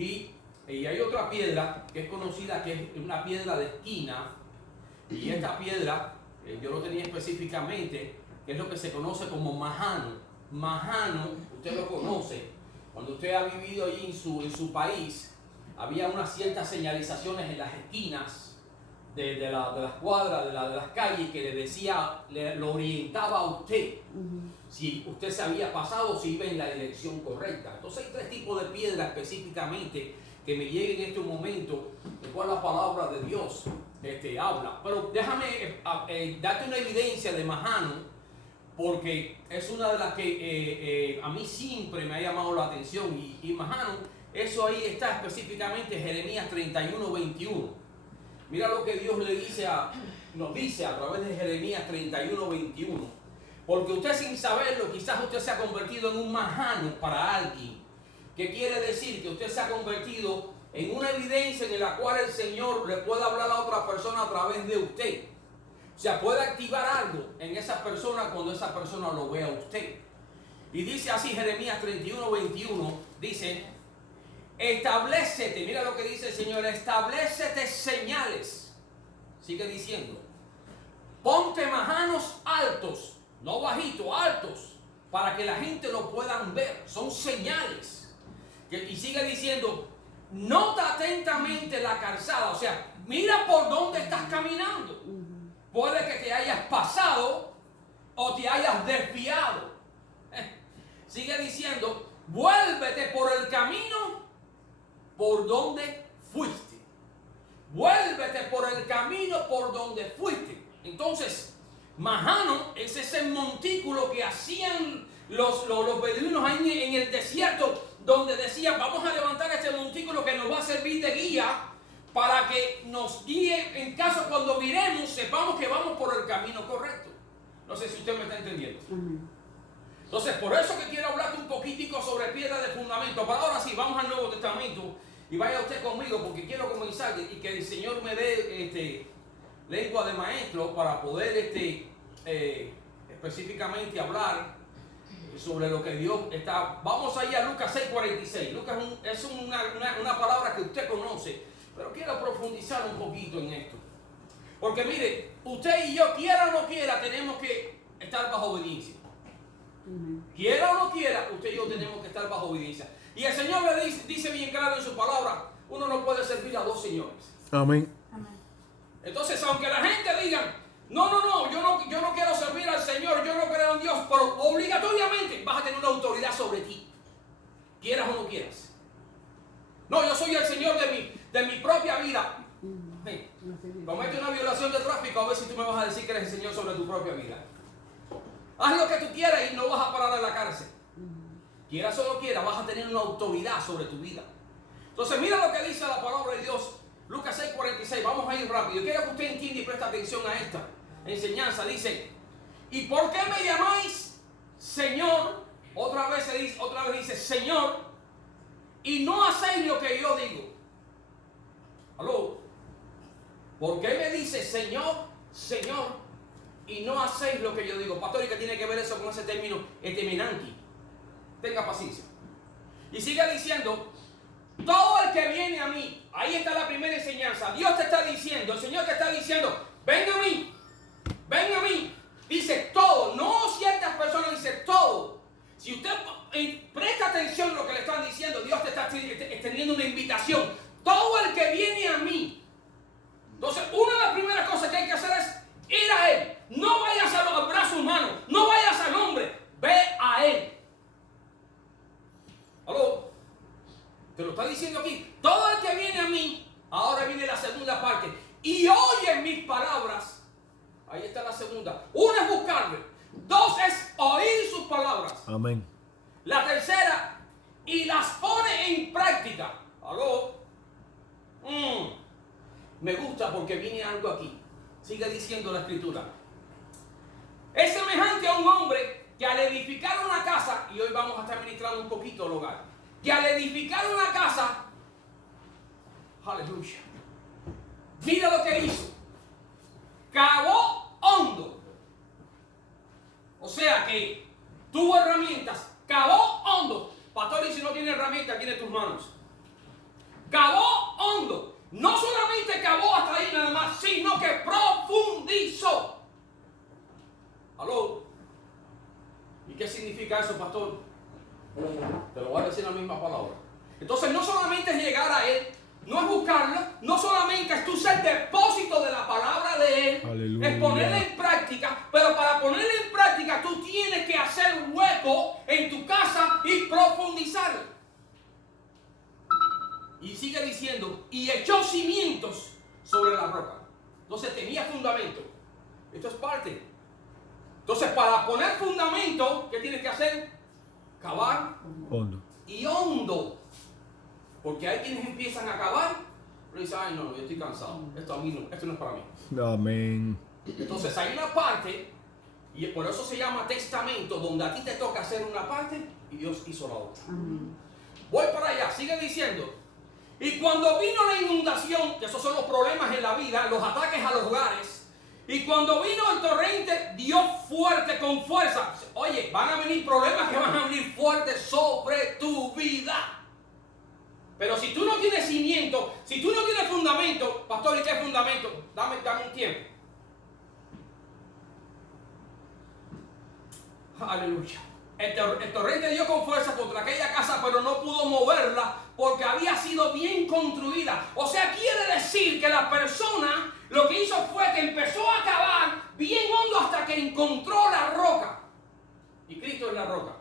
Y hay otra piedra que es conocida, que es una piedra de esquina. Y esta piedra, yo lo tenía específicamente, que es lo que se conoce como majano. Majano, usted lo conoce. Cuando usted ha vivido allí en su país, había unas ciertas señalizaciones en las esquinas de las cuadras, de las calles, que le decía, lo orientaba a usted. Si usted se había pasado, si iba en la dirección correcta. Entonces hay 3 tipos de piedras específicamente que me lleguen en este momento, de cual la palabra de Dios habla. Pero déjame darte una evidencia de majano, porque es una de las que a mí siempre me ha llamado la atención. Y majano, eso ahí está específicamente en Jeremías 31:21. Mira lo que Dios nos dice a través de Jeremías 31:21. Porque usted, sin saberlo, quizás usted se ha convertido en un majano para alguien. ¿Qué quiere decir? Que usted se ha convertido en una evidencia en la cual el Señor le puede hablar a otra persona a través de usted. O sea, puede activar algo en esa persona cuando esa persona lo vea a usted. Y dice así Jeremías 31:21, dice: establécete, mira lo que dice el Señor, establécete señales. Sigue diciendo: ponte majanos altos, no bajitos, altos, para que la gente lo puedan ver. Son señales. Y sigue diciendo: nota atentamente la calzada. O sea, mira por dónde estás caminando. Puede que te hayas pasado o te hayas desviado. Sigue diciendo: vuélvete por el camino por donde fuiste. Vuélvete por el camino por donde fuiste. Entonces, majano es ese montículo que hacían los beduinos ahí en el desierto, donde decían: vamos a levantar este montículo que nos va a servir de guía para que nos guíe en caso cuando viremos, sepamos que vamos por el camino correcto. No sé si usted me está entendiendo. Entonces, por eso que quiero hablarte un poquitico sobre piedra de fundamento. Pero ahora sí, vamos al Nuevo Testamento. Y vaya usted conmigo, porque quiero comenzar y que el Señor me dé lengua de maestro para poder específicamente hablar sobre lo que Dios está. Vamos allá a Lucas 6:46. Lucas es una palabra que usted conoce, pero quiero profundizar un poquito en esto. Porque mire, usted y yo, quiera o no quiera, tenemos que estar bajo obediencia. Quiera o no quiera, usted y yo tenemos que estar bajo obediencia. Y el Señor le dice bien claro en su palabra: uno no puede servir a 2 señores. Amén. Entonces, aunque la gente diga: no, yo no quiero servir al Señor, yo no creo en Dios, pero obligatoriamente vas a tener una autoridad sobre ti, quieras o no quieras. No, yo soy el Señor de mi propia vida. Comete una violación de tráfico, a ver si tú me vas a decir que eres el Señor sobre tu propia vida. Haz lo que tú quieras y no vas a parar en la cárcel. Quieras o no quieras, vas a tener una autoridad sobre tu vida. Entonces, mira lo que dice la palabra de Dios. Lucas 6:46, vamos a ir rápido. Quiero que usted entienda y preste atención a esta enseñanza. Dice: ¿y por qué me llamáis Señor? Otra vez dice Señor, y no hacéis lo que yo digo. ¿Aló? ¿Por qué me dice Señor, Señor, y no hacéis lo que yo digo? Pastor, ¿y qué tiene que ver eso con ese término etemenanti? Tenga paciencia. Y sigue diciendo: todo el que viene a mí. Ahí está la primera enseñanza. Dios te está diciendo, el Señor te está diciendo: ven a mí, ven a mí. Dice todo, no ciertas personas, dice todo. Si usted presta atención a lo que le están diciendo, Dios te está extendiendo una invitación. Todo el que viene a mí. Entonces, una de las primeras cosas que hay que hacer es ir a Él. No vayas al brazo humano, no vayas al hombre, ve a Él. ¿Aló? Te lo está diciendo aquí. Todo el que viene a mí, ahora viene la segunda parte, y oye mis palabras. Ahí está la segunda. Una es buscarle. 2 es oír sus palabras. Amén. La tercera, y las pone en práctica. ¿Aló? Me gusta porque viene algo aquí. Sigue diciendo la escritura. Es semejante a un hombre que al edificar una casa, y hoy vamos a estar ministrando un poquito el hogar, que al edificar una casa, aleluya, mira lo que hizo. Cavó hondo. O sea que tuvo herramientas, cavó hondo. Pastor, y si no tiene herramientas, tiene tus manos. Cavó hondo. No solamente cavó hasta ahí nada más, sino que profundizó. ¿Aló? ¿Y qué significa eso, pastor? Te lo voy a decir la misma palabra. Entonces no solamente es llegar a Él, no es buscarla, no solamente es tú ser depósito de la palabra de Él, Aleluya. es ponerla en práctica, pero para ponerla en práctica tú tienes que hacer hueco en tu casa y profundizar. Y sigue diciendo, y echó cimientos sobre la roca. Entonces tenía fundamento. Esto es parte. Entonces para poner fundamento, ¿qué tienes que hacer? Cavar Hondo. y hondo. Porque hay quienes empiezan a cavar, pero dicen, ay no, yo estoy cansado. Esto a mí no, esto no es para mí. Amén. Entonces hay una parte, y por eso se llama testamento, donde a ti te toca hacer una parte y Dios hizo la otra. Voy para allá, sigue diciendo. Y cuando vino la inundación, que esos son los problemas en la vida, los ataques a los hogares, y cuando vino el torrente, dio fuerte, con fuerza. Oye, van a venir problemas que van a venir fuertes sobre tu vida. Pero si tú no tienes cimiento, si tú no tienes fundamento, pastor, ¿y qué es fundamento? Dame un tiempo. Aleluya. El torrente dio con fuerza contra aquella casa, pero no pudo moverla porque había sido bien construida. O sea, quiere decir que la persona lo que hizo fue que empezó a cavar bien hondo hasta que encontró la roca. Y Cristo es la roca.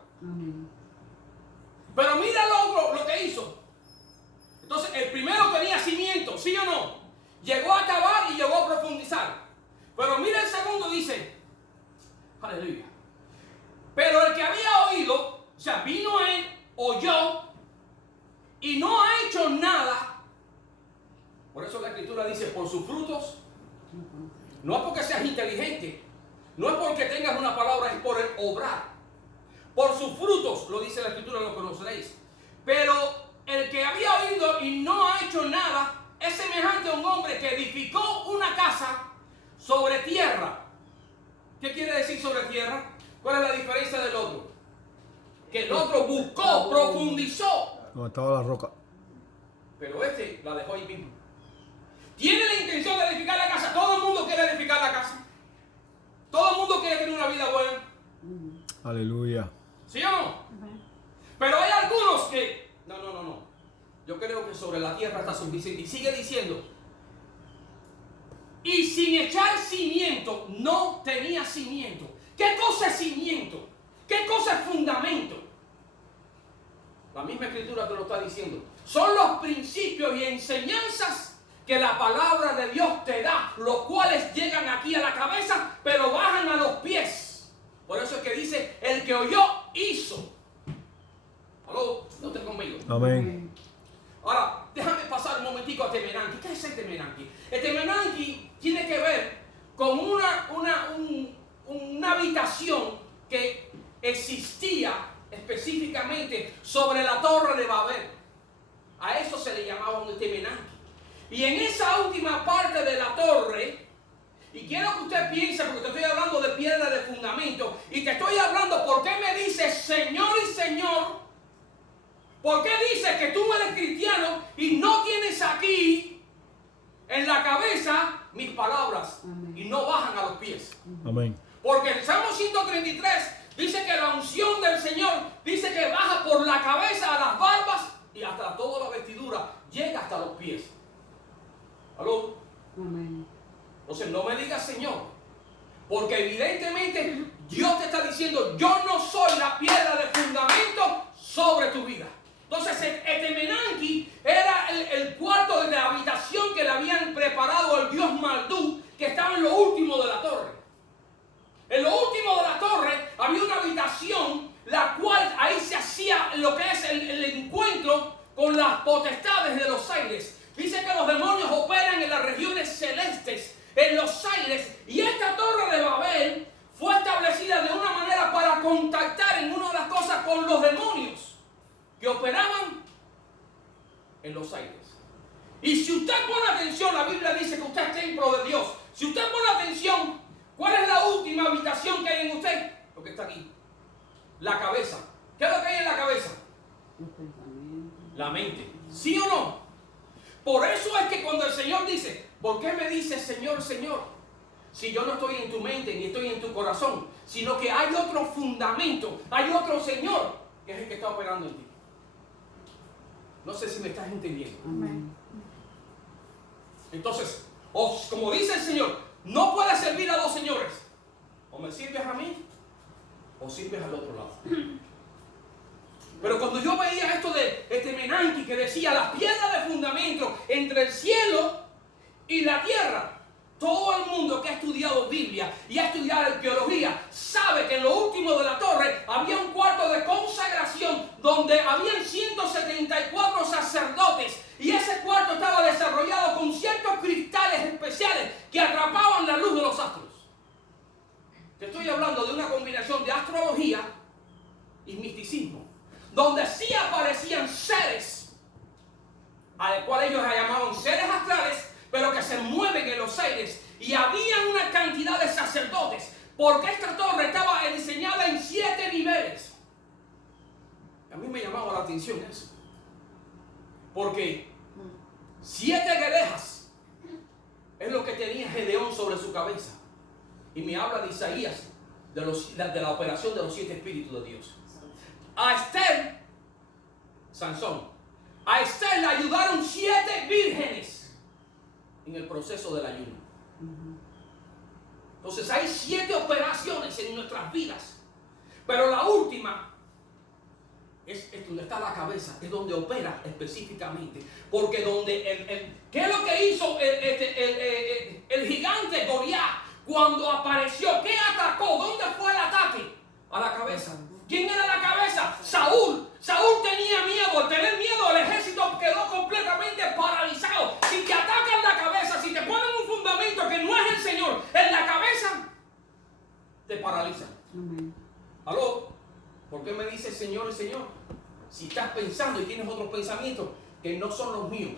Pero mira lo que hizo. Entonces, el primero tenía cimiento, ¿sí o no? Llegó a cavar y llegó a profundizar. Pero mira el segundo, dice, aleluya. Pero el que había oído, o sea, vino él, oyó, y no ha hecho nada. Por eso la Escritura dice, por sus frutos. No es porque seas inteligente, no es porque tengas una palabra, es por el obrar. Por sus frutos, lo dice la Escritura, lo conoceréis. Pero el que había oído y no ha hecho nada, es semejante a un hombre que edificó una casa sobre tierra. ¿Qué quiere decir sobre tierra? ¿Cuál es la diferencia del otro? Que el otro buscó, profundizó. Donde estaba la roca. Pero este la dejó ahí mismo. Tiene la intención de edificar la casa. Todo el mundo quiere edificar la casa. Todo el mundo quiere tener una vida buena. Aleluya. ¿Sí o no? Pero hay algunos que... No. Yo creo que sobre la tierra está suficiente. Y sigue diciendo. Y sin echar cimiento, no tenía cimiento. ¿Qué cosa es cimiento? ¿Qué cosa es fundamento? La misma Escritura te lo está diciendo. Son los principios y enseñanzas que la palabra de Dios te da, los cuales llegan aquí a la cabeza, pero bajan a los pies. Por eso es que dice, el que oyó, hizo. ¿Aló? ¿No estás conmigo? Amén. Ahora, déjame pasar un momentico a Temenanqui. ¿Qué es el Temenanqui? El Temenanqui tiene que ver con una habitación que existía específicamente sobre la torre de Babel. A eso se le llamaba un Temenanqui. Y en esa última parte de la torre, y quiero que usted piense, porque te estoy hablando de piedra de fundamento, y te estoy hablando, ¿por qué me dices Señor y Señor? ¿Por qué dices que tú eres cristiano y no tienes aquí en la cabeza mis palabras? Amén. Y no bajan a los pies? Amén. Porque el Salmo 133 dice que la unción del Señor dice que baja por la cabeza a las barbas y hasta toda la vestidura llega hasta los pies. ¿Aló? Amén. Entonces no me digas Señor, porque evidentemente Dios te está diciendo, yo no soy la piedra de fundamento sobre tu vida. Entonces el Temenanqui era el cuarto de la habitación que le habían preparado al dios Marduk, que estaba en lo último de la torre. En lo último de la torre había una habitación, la cual ahí se hacía lo que es el encuentro con las potestades de los aires. Dice que los demonios operan en las regiones celestes, en los aires, y esta torre de Babel fue establecida de una manera para contactar en una de las cosas con los demonios que operaban en los aires. Y si usted pone atención, la Biblia dice que usted es templo de Dios. Si usted pone atención, ¿cuál es la última habitación que hay en usted? Lo que está aquí. La cabeza. ¿Qué es lo que hay en la cabeza? Los pensamientos. La mente. ¿Sí o no? Por eso es que cuando el Señor dice, ¿por qué me dices Señor, Señor? Si yo no estoy en tu mente ni estoy en tu corazón, sino que hay otro fundamento, hay otro Señor que es el que está operando en ti. No sé si me estás entendiendo. Amén. Entonces, como dice el Señor, no puedes servir a dos señores. O me sirves a mí, o sirves al otro lado. Pero cuando yo veía esto de Menanki que decía la piedra de fundamento entre el cielo y la tierra, todo el mundo que ha estudiado Biblia y ha estudiado arqueología sabe que en lo último de la torre había un cuarto de consagración donde habían 174 sacerdotes y ese cuarto estaba desarrollado con ciertos cristales especiales que atrapaban la luz de los astros. Te estoy hablando de una combinación de astrología y misticismo, donde sí aparecían seres, al cual ellos llamaban seres astrales, pero que se mueven en los aires, y había una cantidad de sacerdotes, porque esta torre estaba diseñada en 7 niveles. A mí me llamaba la atención eso, porque 7 guedejas es lo que tenía Gedeón sobre su cabeza, y me habla de Isaías, de la operación de los 7 espíritus de Dios. A Esther, Sansón, a Esther le ayudaron 7 vírgenes en el proceso del ayuno. Entonces hay 7 operaciones en nuestras vidas, pero la última es donde está la cabeza, es donde opera específicamente, porque donde ¿qué es lo que hizo el gigante Goliat cuando apareció? ¿Qué atacó? ¿Dónde fue el ataque? A la cabeza. ¿Quién era la cabeza? Saúl. Saúl tenía miedo. Al tener miedo, el ejército quedó completamente paralizado. Si te atacan la cabeza, si te ponen un fundamento que no es el Señor en la cabeza, te paralizan. Amén. ¿Aló? ¿Por qué me dices Señor y Señor? Si estás pensando y tienes otros pensamientos que no son los míos.